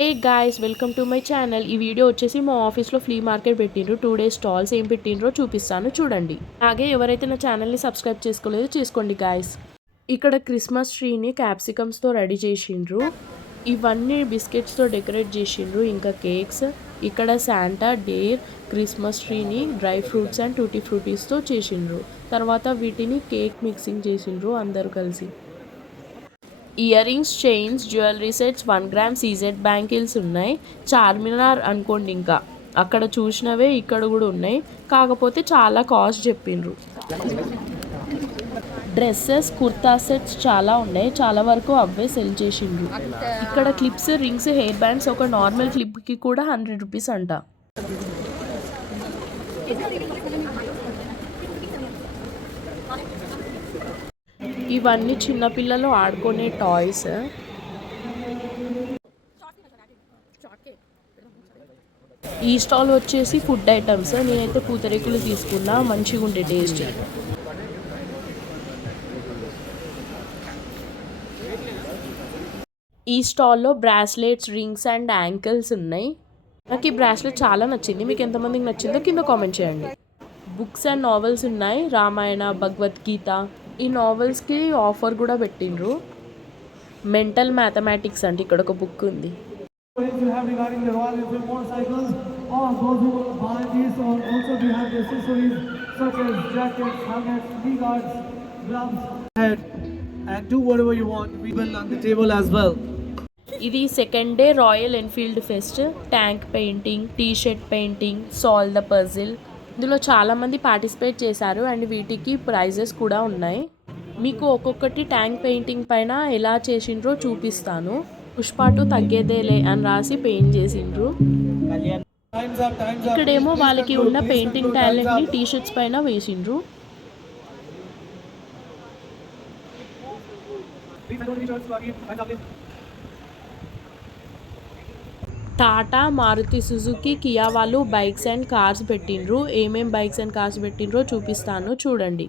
Hey guys, welcome to my channel. ఈ video వచ్చేసి మా ఆఫీస్లో ఫ్లీ మార్కెట్ పెట్టిండ్రు. 2 days స్టాల్స్ ఏం పెట్టిండ్రో చూపిస్తాను చూడండి. అలాగే ఎవరైతే నా ఛానల్ని సబ్స్క్రైబ్ చేసుకోలేదో చేసుకోండి గాయ్స్. ఇక్కడ క్రిస్మస్ ట్రీని క్యాప్సికమ్స్తో రెడీ చేసిండ్రు. ఇవన్నీ బిస్కెట్స్తో డెకరేట్ చేసిండ్రు. ఇంకా కేక్స్. ఇక్కడ శాంటా, డేర్, క్రిస్మస్ ట్రీని డ్రై ఫ్రూట్స్ అండ్ టూటీ ఫ్రూటీస్తో చేసిండ్రు. తర్వాత వీటిని కేక్ మిక్సింగ్ చేసిండ్రు అందరు కలిసి. Ear rings, chains, jewellery sets, 1 gram CZ bangles ఉన్నాయి. చార్మినార్ అనుకోండి. ఇంకా అక్కడ చూసినవే ఇక్కడ కూడా ఉన్నాయి, కాకపోతే చాలా కాస్ట్ చెప్పిండ్రు. డ్రెస్సెస్, కుర్తా సెట్స్ చాలా ఉన్నాయి. చాలా వరకు అవే సెల్ చేసిండ్రు. ఇక్కడ క్లిప్స్, రింగ్స్, హెయిర్ బ్యాండ్స్ ఒక నార్మల్ క్లిప్కి కూడా 100 రూపీస్ అంట. ఇవన్నీ చిన్నపిల్లలు ఆడుకునే టాయ్స్. ఈ స్టాల్ వచ్చేసి ఫుడ్ ఐటమ్స్. నేనైతే పూతరేకులు తీసుకున్నా, మంచిగా ఉండే టేస్ట్. ఈ స్టాల్లో బ్రాస్లెట్స్, రింగ్స్ అండ్ యాంకిల్స్ ఉన్నాయి. నాకు ఈ బ్రాస్లెట్ చాలా నచ్చింది. మీకు ఎంతమందికి నచ్చిందో కింద కామెంట్ చేయండి. బుక్స్ అండ్ నావెల్స్ ఉన్నాయి. రామాయణ, భగవద్గీత. ఈ నావెల్స్కి ఆఫర్ కూడా పెట్టిండ్రు. మెంటల్ మ్యాథమెటిక్స్ అంటే ఇక్కడ ఒక బుక్ ఉంది. ఇది second day Royal Enfield fest. Tank painting, T-shirt painting, solve the puzzle. ఇందులో చాలామంది పార్టిసిపేట్ చేశారు అండ్ వీటికి ప్రైజెస్ కూడా ఉన్నాయి. మీకు ఒక్కొక్కటి ట్యాంక్ పెయింటింగ్ పైన ఎలా చేసిండ్రో చూపిస్తాను. పుష్పాటు తగ్గేదేలే అని రాసి పెయింట్ చేసిండ్రు. ఇక్కడేమో వాళ్ళకి ఉన్న పెయింటింగ్ టాలెంట్ని టీ-షర్ట్స్ పైన వేసిండ్రు. టాటా, మారుతి సుజుకి, కియా వాళ్ళు బైక్స్ అండ్ కార్స్ పెట్టిండ్రు. ఏమేం బైక్స్ అండ్ కార్స్ పెట్టిండ్రో చూపిస్తాను చూడండి.